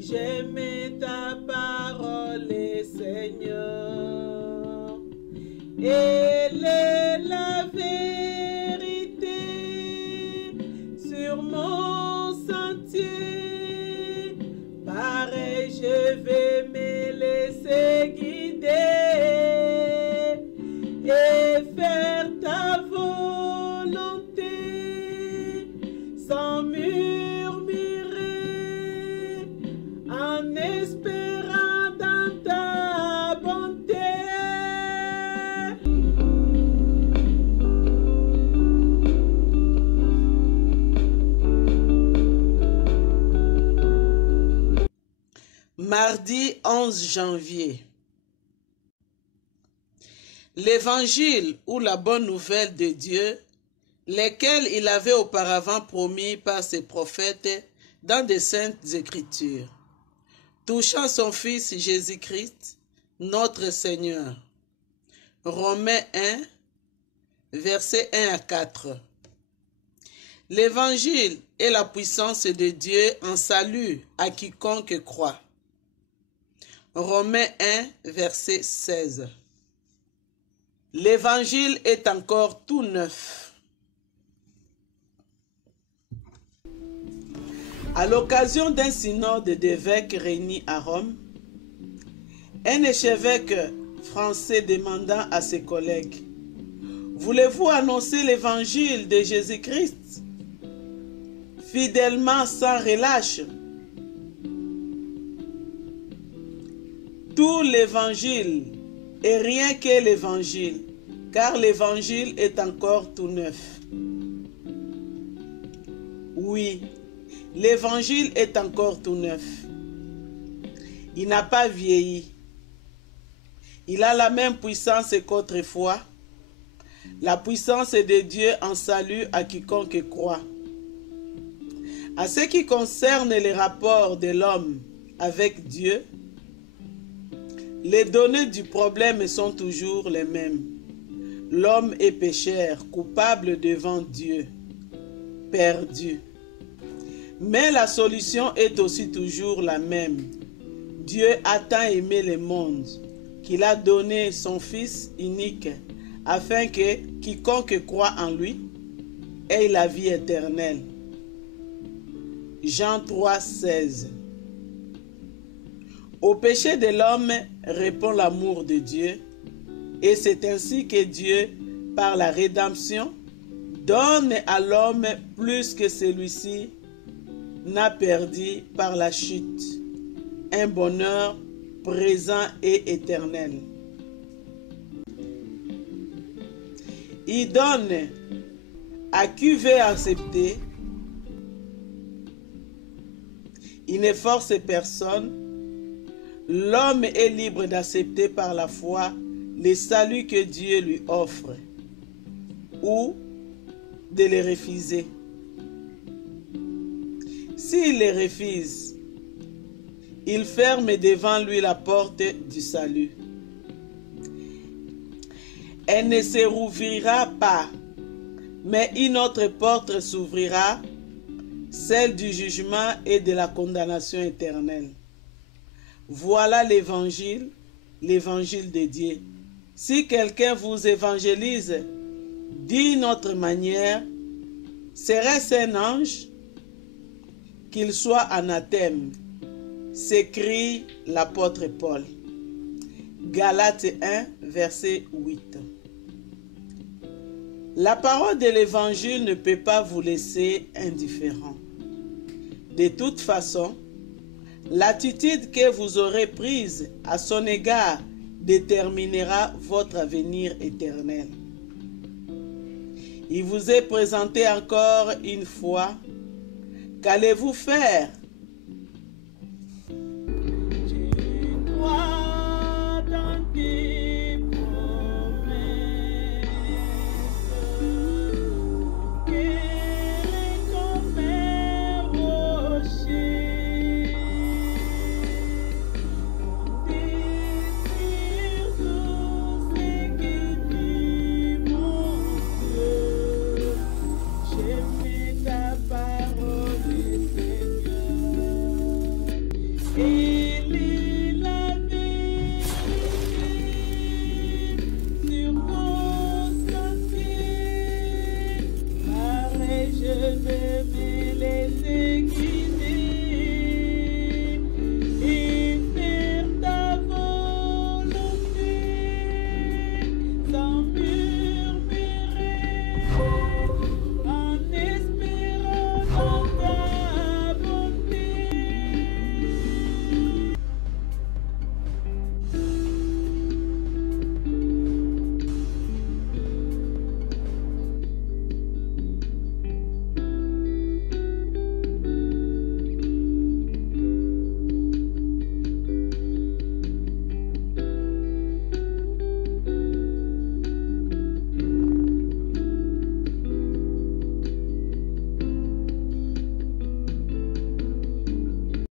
J'aimais ta parole, Seigneur. Elle est la vérité sur mon sentier. Pareil, je vais me laisser guider et faire ta volonté sans murmurer, en espérant dans ta bonté. Mardi 11 janvier. L'évangile ou la bonne nouvelle de Dieu, lesquels il avait auparavant promis par ses prophètes dans des saintes écritures, touchant son Fils Jésus-Christ, notre Seigneur. Romains 1, versets 1 à 4. L'évangile est la puissance de Dieu en salut à quiconque croit. Romains 1, verset 16. L'évangile est encore tout neuf. À l'occasion d'un synode d'évêques réunis à Rome, un archevêque français demanda à ses collègues: voulez-vous annoncer l'évangile de Jésus-Christ fidèlement sans relâche? Tout l'évangile et rien que l'évangile, car l'évangile est encore tout neuf. Oui, l'évangile est encore tout neuf. Il n'a pas vieilli. Il a la même puissance qu'autrefois, la puissance de Dieu en salut à quiconque croit. À ce qui concerne les rapports de l'homme avec Dieu, les données du problème sont toujours les mêmes. L'homme est pécheur, coupable devant Dieu, perdu. Mais la solution est aussi toujours la même. Dieu a tant aimé le monde qu'il a donné son Fils unique afin que quiconque croit en lui ait la vie éternelle. Jean 3, 16. Au péché de l'homme répond l'amour de Dieu, et c'est ainsi que Dieu, par la rédemption, donne à l'homme plus que celui-ci n'a perdu par la chute, un bonheur présent et éternel. Il donne à qui veut accepter. Il ne force personne. L'homme est libre d'accepter par la foi le salut que Dieu lui offre ou de le refuser. S'il le refuse, il ferme devant lui la porte du salut. Elle ne se rouvrira pas, mais une autre porte s'ouvrira, celle du jugement et de la condamnation éternelle. Voilà l'évangile de Dieu. Si quelqu'un vous évangélise d'une autre manière, serait-ce un ange? Qu'il soit anathème, s'écrit l'apôtre Paul. Galates 1, verset 8. La parole de l'évangile ne peut pas vous laisser indifférent. De toute façon, l'attitude que vous aurez prise à son égard déterminera votre avenir éternel. Il vous est présenté encore une fois. Qu'allez-vous faire? J'aimais ta parole, Seigneur. Il